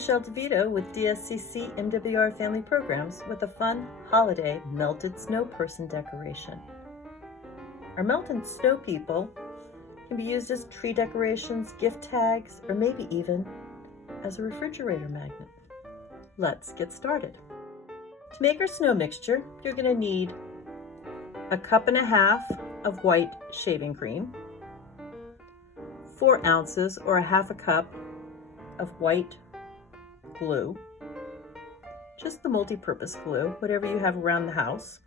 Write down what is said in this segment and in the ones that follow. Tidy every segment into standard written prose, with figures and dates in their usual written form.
Michelle DeVito with DSCC-MWR Family Programs with a fun holiday melted snow person decoration. Our melted snow people can be used as tree decorations, gift tags, or maybe even as a refrigerator magnet. Let's get started. To make our snow mixture, you're going to need a 1.5 cups of white shaving cream, 4 ounces or 1/2 cup of white glue, just the multi-purpose glue, whatever you have around the house,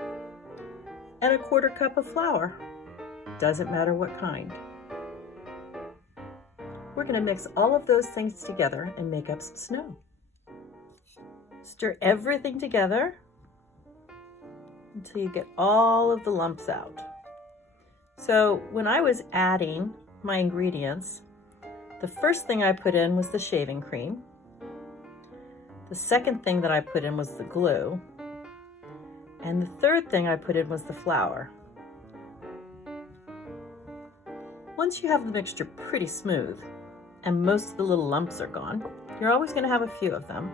and a 1/4 cup of flour, doesn't matter what kind. We're going to mix all of those things together and make up some snow. Stir everything together until you get all of the lumps out. So when I was adding my ingredients, the first thing I put in was the shaving cream. The second thing that I put in was the glue. And the third thing I put in was the flour. Once you have the mixture pretty smooth and most of the little lumps are gone, you're always going to have a few of them.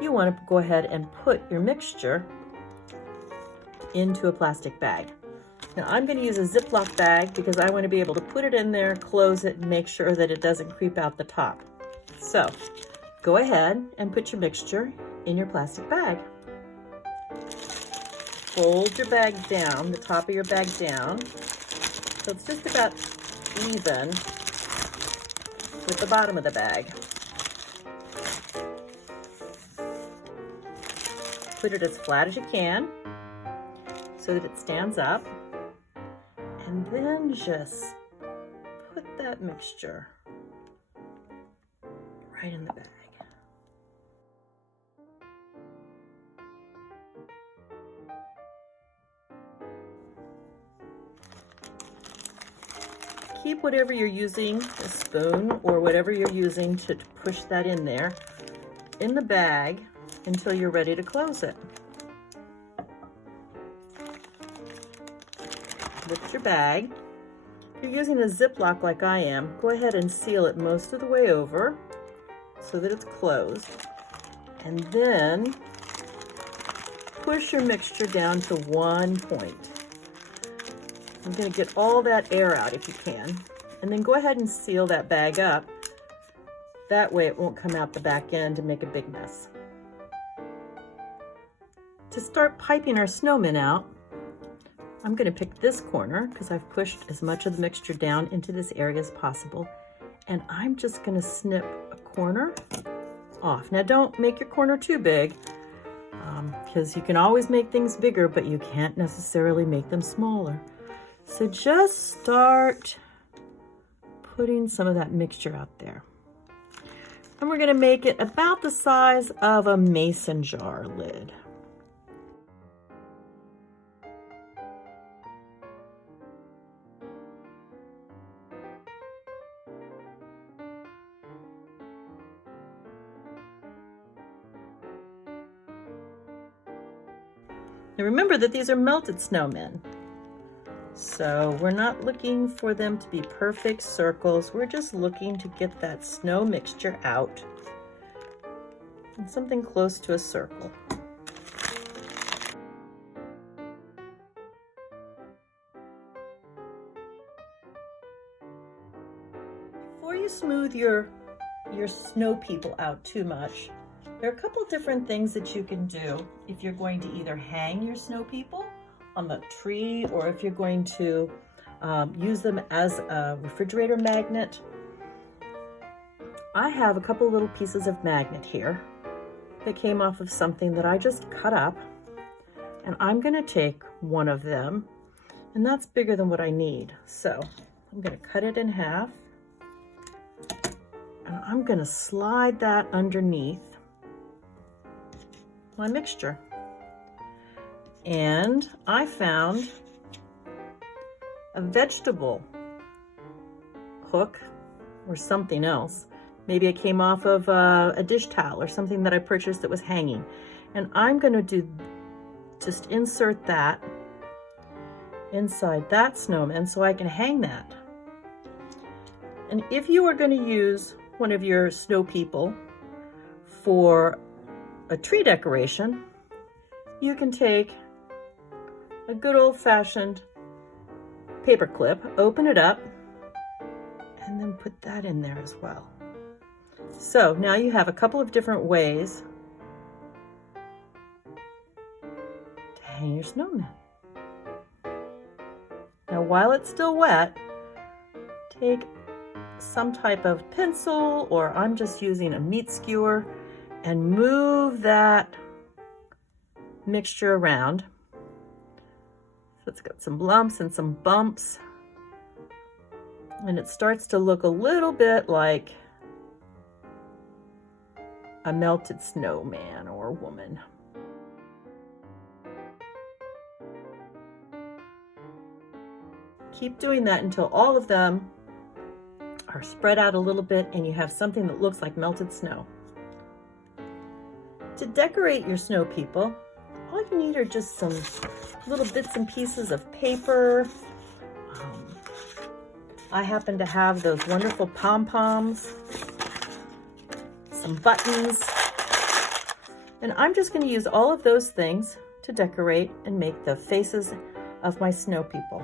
You want to go ahead and put your mixture into a plastic bag. Now I'm going to use a Ziploc bag because I want to be able to put it in there, close it, and make sure that it doesn't creep out the top. So go ahead and put your mixture in your plastic bag. Fold your bag down, the top of your bag down, so it's just about even with the bottom of the bag. Put it as flat as you can so that it stands up, and then just put that mixture right in the bag. Keep whatever you're using, a spoon or whatever you're using to push that in there, in the bag until you're ready to close it. Lift your bag. If you're using a Ziploc like I am, go ahead and seal it most of the way over so that it's closed. And then push your mixture down to one point. I'm going to get all that air out if you can. And then go ahead and seal that bag up. That way it won't come out the back end and make a big mess. To start piping our snowmen out, I'm going to pick this corner because I've pushed as much of the mixture down into this area as possible. And I'm just going to snip a corner off. Now don't make your corner too big because you can always make things bigger, but you can't necessarily make them smaller. So just start putting some of that mixture out there. And we're going to make it about the size of a mason jar lid. Now remember that these are melted snowmen. So we're not looking for them to be perfect circles. We're just looking to get that snow mixture out in something close to a circle. Before you smooth your snow people out too much, there are a couple different things that you can do if you're going to either hang your snow people on the tree, or if you're going to use them as a refrigerator magnet. I have a couple little pieces of magnet here that came off of something that I just cut up, and I'm going to take one of them, and that's bigger than what I need. So I'm going to cut it in half, and I'm going to slide that underneath my mixture. And I found a vegetable hook or something else. Maybe it came off of a dish towel or something that I purchased that was hanging. And I'm going to just insert that inside that snowman so I can hang that. And if you are going to use one of your snow people for a tree decoration, you can take a good old-fashioned paper clip, open it up, and then put that in there as well. So now you have a couple of different ways to hang your snowman. Now while it's still wet, take some type of pencil, or I'm just using a meat skewer, and move that mixture around. So it's got some lumps and some bumps, and it starts to look a little bit like a melted snowman or woman. Keep doing that until all of them are spread out a little bit and you have something that looks like melted snow. To decorate your snow people, all you need are just some little bits and pieces of paper. I happen to have those wonderful pom-poms, some buttons, and I'm just going to use all of those things to decorate and make the faces of my snow people.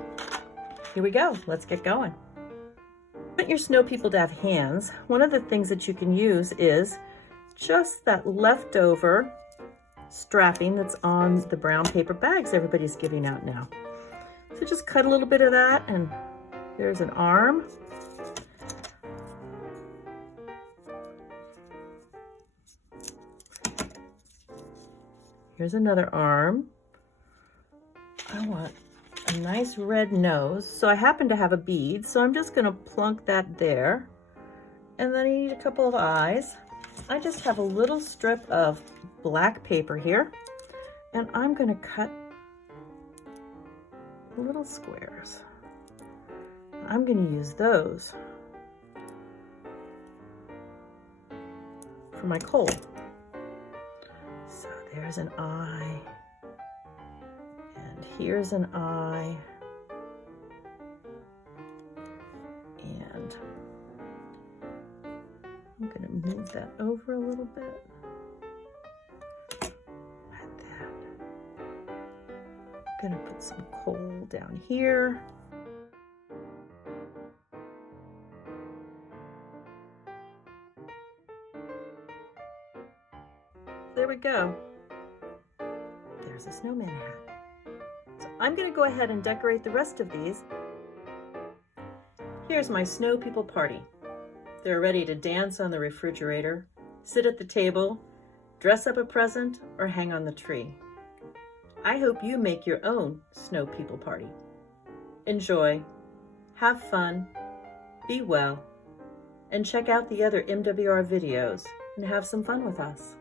Here we go, let's get going. Want your snow people to have hands. One of the things that you can use is just that leftover strapping that's on the brown paper bags everybody's giving out now. So just cut a little bit of that, and there's an arm. Here's another arm. I want a nice red nose. So I happen to have a bead, so I'm just going to plunk that there. And then I need a couple of eyes. I just have a little strip of black paper here, and I'm going to cut little squares. I'm going to use those for my coal. So there's an eye, and here's an eye, and I'm going to move that over a little bit, like that. I'm going to put some coal down here. There we go. There's a snowman hat. So I'm going to go ahead and decorate the rest of these. Here's my snow people party. They're ready to dance on the refrigerator, sit at the table, dress up a present, or hang on the tree. I hope you make your own snow people party. Enjoy, have fun, be well, and check out the other MWR videos and have some fun with us.